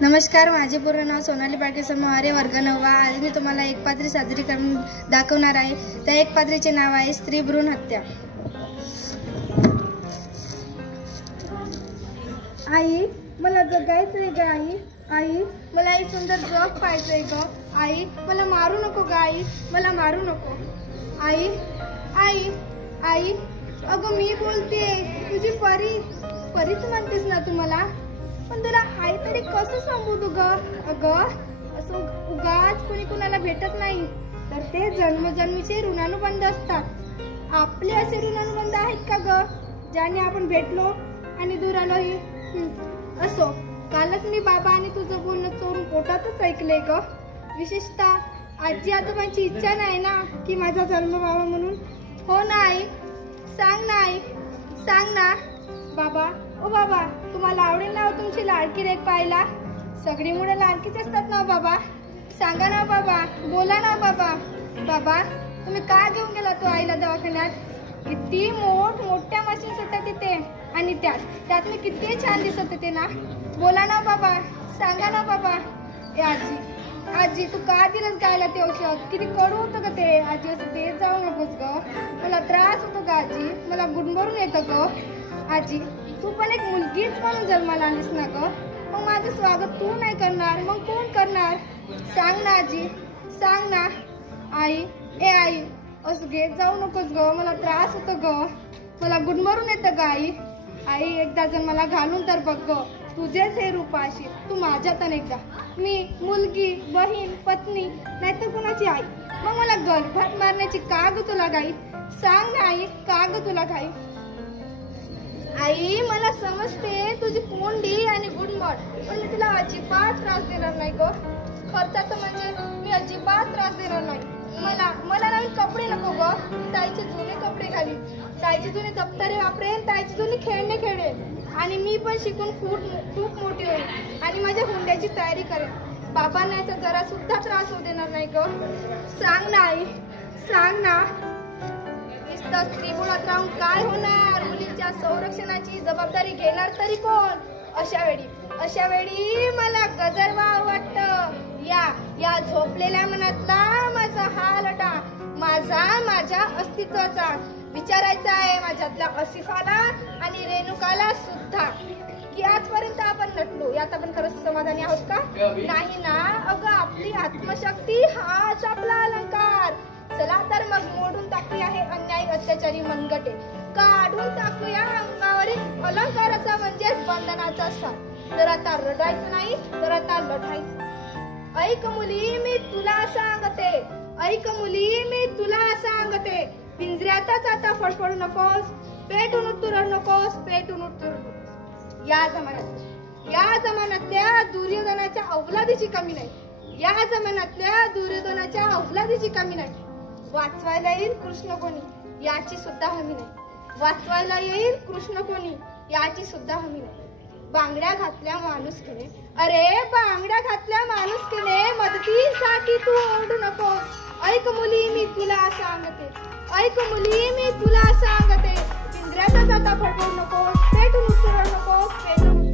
नमस्कार, माझे पूर्ण नाव सोनाली पाटकर मोहारे, वर्ग 9. आज मी तुम्हाला एक पात्री सादरीकरण दाखवणार आहे. त्या एक पात्रीचे नाव आहे स्त्री भ्रूण हत्या. आई, मला जगायचंय ग आई. आई, मला एक सुंदर जग पाहिजे ग आई. मला मारू नको ग आई, मला मारू नको. आई आई आई, अगं मी बोलते, तुझी परीच म्हणतेस ना तू मला. पण तुला आई तरी कसं सांगू ग. अगं असं उगाच कोणी कुणाला भेटत नाही, तर ते जन्मजन्मीचे ऋणानुबंध असतात. आपले असे ऋणानुबंध आहेत का ग, ज्याने आपण भेटलो आणि दूर आलोही. असो, कालच मी बाबा आणि तुझं बोलणं चोरून पोटातच ऐकलंय ग. विशेषतः आजी आजोबांची इच्छा नाही ना की माझा जन्म व्हावा म्हणून. हो ना आई, सांग ना आई, सांग ना. बाबा, ओ बाबा, तुम्हाला आवडेल ना तुमची लाडकी रेख पाहायला? सगळी मुलं लाडकीच असतात ना बाबा. सांगा ना बाबा, बोला ना बाबा. बाबा, तुम्ही का घेऊन गेला तो आईला दवाखान्यात? किती मोठ्या मशीन्स होत्या तिथे, आणि त्यात मी किती छान दिसत होते ना. बोला ना बाबा, सांगा ना बाबा. ए आजी, तू का दिलंस गायला ते औषध? किती कडू होतं ग ते. आजी, असं देत जाऊ नकोस ग, मला त्रास होतो ग आजी, मला गुणभरून येतं ग. आजी, तू पण एक मुलगीच म्हणून जन्माला आलीस ना ग. मग माझं स्वागत तू नाही करणार, मग कोण करणार? सांग ना आजी, सांग ना. आई, ए आई, असं घेत जाऊ नकोस ग, मला त्रास होतो ग, मला गुणभरून येतं ग आई. आई, एकदा जर मला घालून तर बघ ग, तुझेच हे रूप अशी तू माझ्यात अनेकदा. मी मुलगी, बहीण, पत्नी, नाहीतर कुणाची आई. मग मला गर्भात मारण्याची का ग तुला घाई? सांग ना आई, का ग तुला घाई? आई, मला समजते तुझी कोंडी आणि गुडमट, पण मी तुला अजिबात त्रास देणार नाही ग. खर्चाचं म्हणजे मी अजिबात त्रास देणार नाही. मला नवीन कपडे नको ग, ताईचे जुने कपडे घाली, ताईचे जुने दप्तरे वापरेन, ताईचे जुने खेळणे खेळेन, आणि मी पण शिकून खूप मोठी होईल आणि माझ्या हुंड्याची तयारी करेन. बाबांना याचा जरा सुद्धा त्रास होऊ देणार नाही ग. सांग ना आई, सांग ना. नुसतं स्त्रीगुणात राहून काय होणार? मुलींच्या संरक्षणाची जबाबदारी घेणार तरी कोण? अशा वेळी मला गजरवाव वाटतं. या झोपलेल्या मनातला माझा हा लटा, माझ्या अस्तित्वाचा विचारायचा आहे माझ्यातल्या आसिफाला आणि रेणुकाला सुद्धा, की आजपर्यंत आपण नटलो, यात आपण खरंच समाधानी आहोत का? नाही ना. अगं, आपली आत्मशक्ती हाच आपला अलंकार. चला तर मग मोडून टाकूया हे अन्यायी अत्याचारी मनगटे, काढून टाकूया अंगावरील अलंकाराचा म्हणजेच बंधनाचा सार. तर आता रडायचं नाही, तर आता लढायचं. ऐक मुली, मी तुला सांगते, ऐक मुली, मी तुला सांगते, पिंजऱ्यातच आता फडफडू नकोस, पेटून उतरू नकोस, पेटून उतरू नकोस. या जमान्यातल्या दुर्योधनाच्या अवलादीची कमी नाही, या जमान्यातल्या दुर्योधनाच्या अवलादीची कमी नाही. वाचवायला येईल कृष्ण कोणी, याची सुद्धा हमी नाही. वाचवायला येईल कृष्ण कोणी, याची सुद्धा हमी नाही. बांगड्या घातल्या माणुसकीने, अरे बांगड्या घातल्या माणुसकीने, मदतीसाठी तू ओरडू नको. ऐक मुली, मी तुला सांगते, ऐक मुली, मी तुला सांगते, पिंजऱ्यातच आता फडफडू नकोस, पेटून उतरू नकोस, पेटून